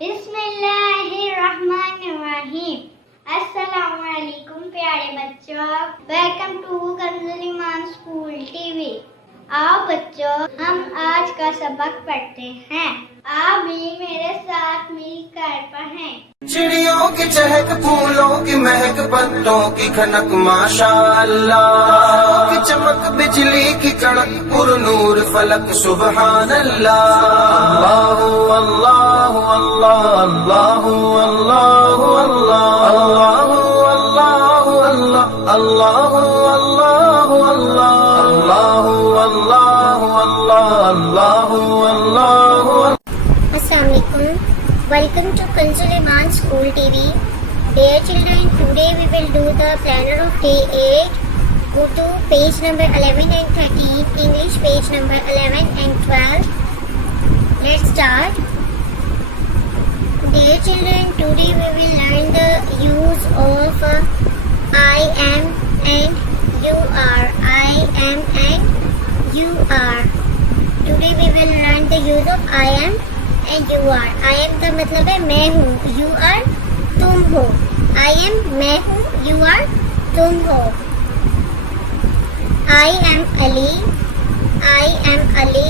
बिस्मिल्लाहिर्रहमानिर्रहीम। अस्सलामुअलैकुम प्यारे बच्चों, welcome to Kanzul Iman school TV. आओ बच्चों, हम आज का सबक पढ़ते हैं। आप भी मेरे साथ मिलकर पढ़ें। चिड़ियों की चहक, फूलों की महक, पत्तों की खनक, माशाअल्लाह की चमक, बिजली की कड़क, पुरनूर फलक, सुबहान अल्लाह। अल्लाहु अल्लाहु अल्लाह, अल्लाहु अल्लाहु अल्लाह, अल्लाहु अल्लाहु अल्लाह, अल्लाहु अल्लाहु अल्लाह, अल्लाहु अल्लाहु अल्लाह, अल्लाहु अल्लाहु अल्लाह। Assalamualaikum. Welcome to Kanzul Iman School TV. Dear children, today we will do the planner of day 8. Go to page number 11 and 13, English page number 11 and 12. Let's start. Dear children, today we will learn the use of I am and you are. I am and you are. Today we will learn the use of I am and you are. I am का मतलब है मैं हूँ, you are तुम हो। I am मैं हूँ, you are तुम हो। I am Ali, I am Ali,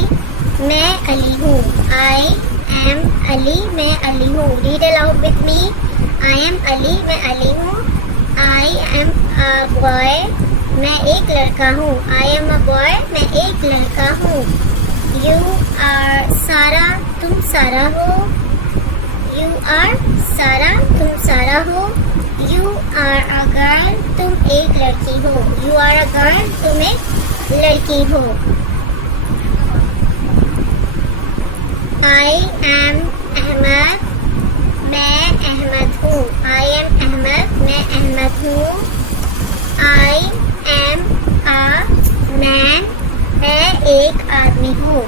मैं अली हूँ। I am Ali, मैं अली हूँ। Read aloud with me. I am Ali, मैं अली हूँ। I am a boy, मैं एक लड़का हूँ। I am a boy, मैं एक लड़का हूँ। You are सारा, तुम सारा हो। You are सारा, तुम सारा हो। You are a girl, तुम एक लड़की हो। You are a girl, तुम एक लड़की हो। I am अहमद, मैं अहमद हूँ। I am अहमद, मैं अहमद हूँ। I am a man, मैं एक आदमी हूँ।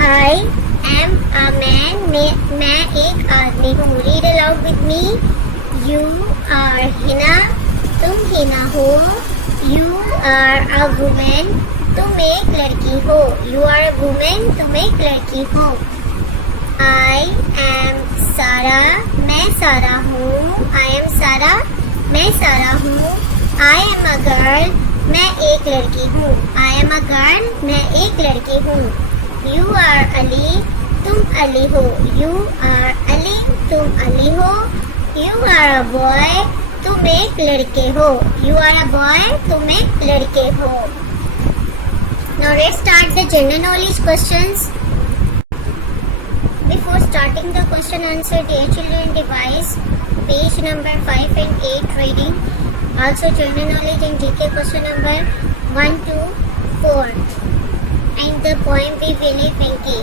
I am a man, मैं एक आदमी हूँ। Read aloud with me. You are Hina, तुम हिना हो। You are a woman, तुम एक लड़की हो। You are a woman, तुम एक लड़की हो। I am सारा, मैं सारा हूँ। I am सारा, मैं सारा हूँ। I am a girl, मैं एक लड़की हूँ। I am a girl, मैं एक लड़की हूँ। You are Ali, तुम अली हो। You are Ali, तुम अली हो। You are a boy, तुम एक लड़के हो। You are a boy, तुम एक लड़के हो। Now let's start the general knowledge questions. Before starting the question answer, dear children, devise page number 5 and 8 reading. Also general knowledge and GK question number 1 to 4. And the poem be Willy Winky.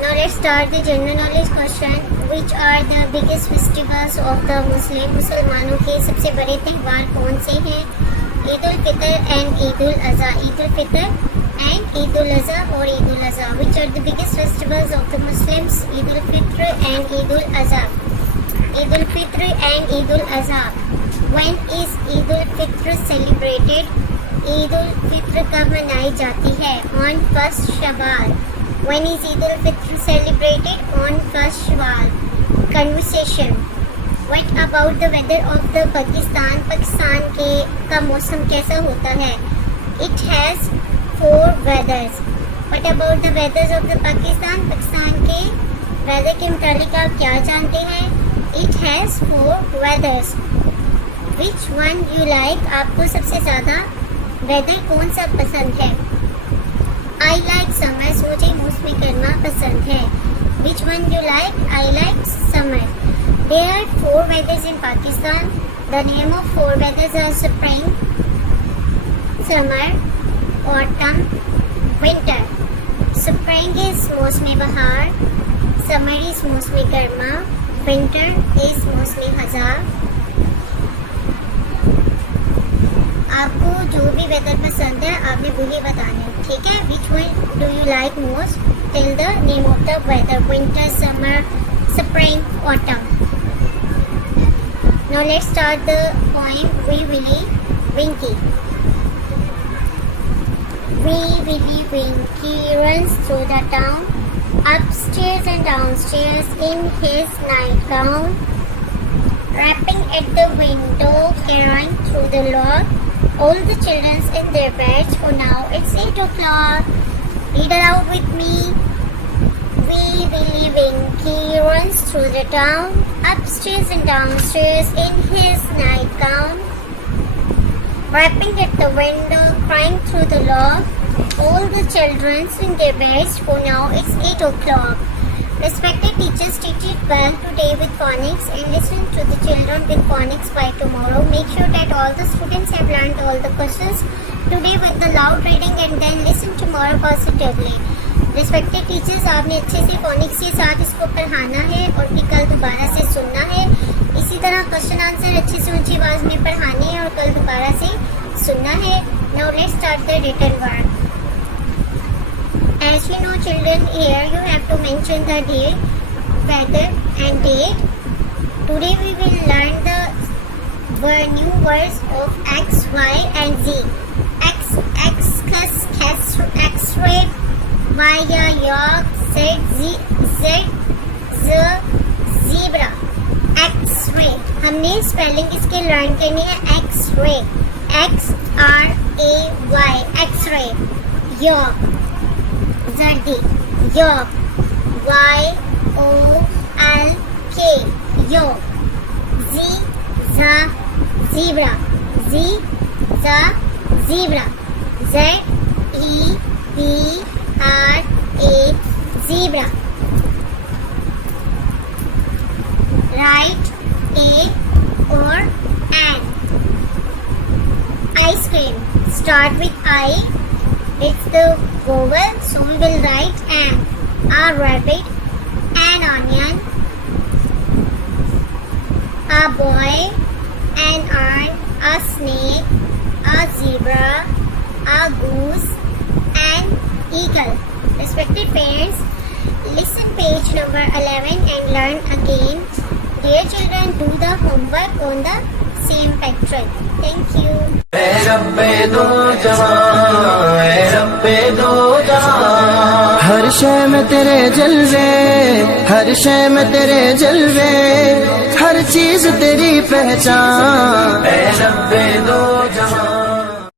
Now let's start the general knowledge question. Which are the biggest festivals of the Muslim? मुसलमानों के सबसे बड़े त्यौहार कौन से हैं? Eid ul Fitr and Eid ul Azha. Eid ul Fitr and Eid ul Azha और Eid ul Azha. Which are the biggest festivals of the Muslims? Eid ul Fitr and Eid ul Azha. Eid ul Fitr and Eid ul Azha. When is Eid ul Fitr celebrated? Eid ul Fitr कब मनाई जाती है? On 1st Shawwal. When is Eid ul Fitr celebrated? On 1st Shawwal. Conversation. What about the weather of the Pakistan? Pakistan के का मौसम कैसा होता है? It has 4 weathers. What about the weathers of the Pakistan? Pakistan के weather के मुताबिक आप क्या जानते हैं? It has 4 weathers. Which one you like? आपको सबसे ज़्यादा वेदर कौन सा पसंद है? I like summers, मुझे मौसमी गर्मा पसंद है। Which one you like? I like summer. There are 4 weathers in Pakistan. The name of 4 weathers are spring, summer, autumn, winter. Spring is मौसमी बहार, summer is मौसमी गर्मा, winter is मौसमी खज़ां। आपको जो भी वेदर पसंद है आपने वही बताना है, ठीक है? Which one do you like most? Tell the name of the weather: winter, summer, spring, autumn. Now let's start the poem Wee Willie Winkie. Wee Willie Winkie runs through the town. upstairs and downstairs in his nightgown, rapping at the window, carrying through the log. All the children's in their beds, for now it's 8 o'clock. Read aloud with me. Wee Willie Winky runs through the town, upstairs and downstairs in his nightgown, rapping at the window, crying through the log. All the children's in their beds, for now it's 8 o'clock. Respected teachers, teach it well today with phonics and listen to the children with phonics by tomorrow. Make sure that all the students have learned all the questions today with the loud reading and then listen tomorrow positively. Respected teachers, आपने अच्छे से phonics के साथ इसको पढ़ाना है और फिर कल दोबारा से सुनना है. इसी तरह क्वेश्चन आंसर अच्छी से ऊंची आवाज में पढ़ाने हैं और कल दोबारा से सुनना है. Now let's start the written work. As you know children, here you have to mention the day, weather and date. Today we will learn the new words of X, Y and Z. X, X-ray, Y, yak, Z, zebra. X-ray. हमने spelling इसके learn करनी है. X-ray, X-R-A-Y, X-ray. Yak, Zadi, yak, Y-O-L-K, yak. Zebra, zebra. Z-E-B-R-A, zebra. Write A or an. Ice cream. Start with I. It's the vowel, so we will write an. A rabbit, an onion, a boy, an urn, a snake, a zebra, a goose, an eagle. Respected parents, listen page number 11 and learn again. Dear children, do the homework on the same pattern. Thank you. ऐ रब्बे दो जहां, ऐ रब्बे दो जहां, हर शय में तेरे जलवे, हर शय में तेरे जलवे, हर चीज तेरी पहचान. ऐ रब्बे दो जहां.